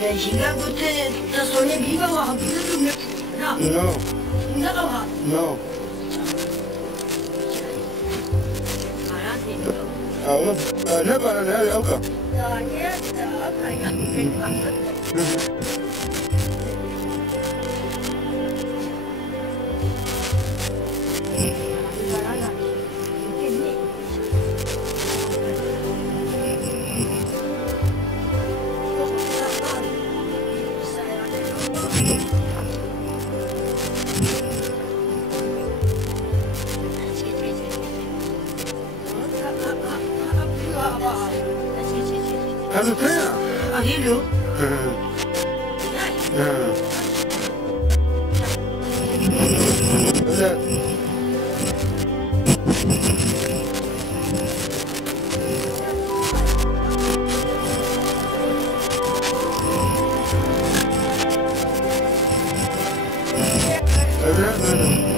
shiga kuta ta so ne biyu ba wa haƙiƙa ne. No. Na ƙawa. No. Never an area. Okay. How's it there? I hear you. What's that? What's that?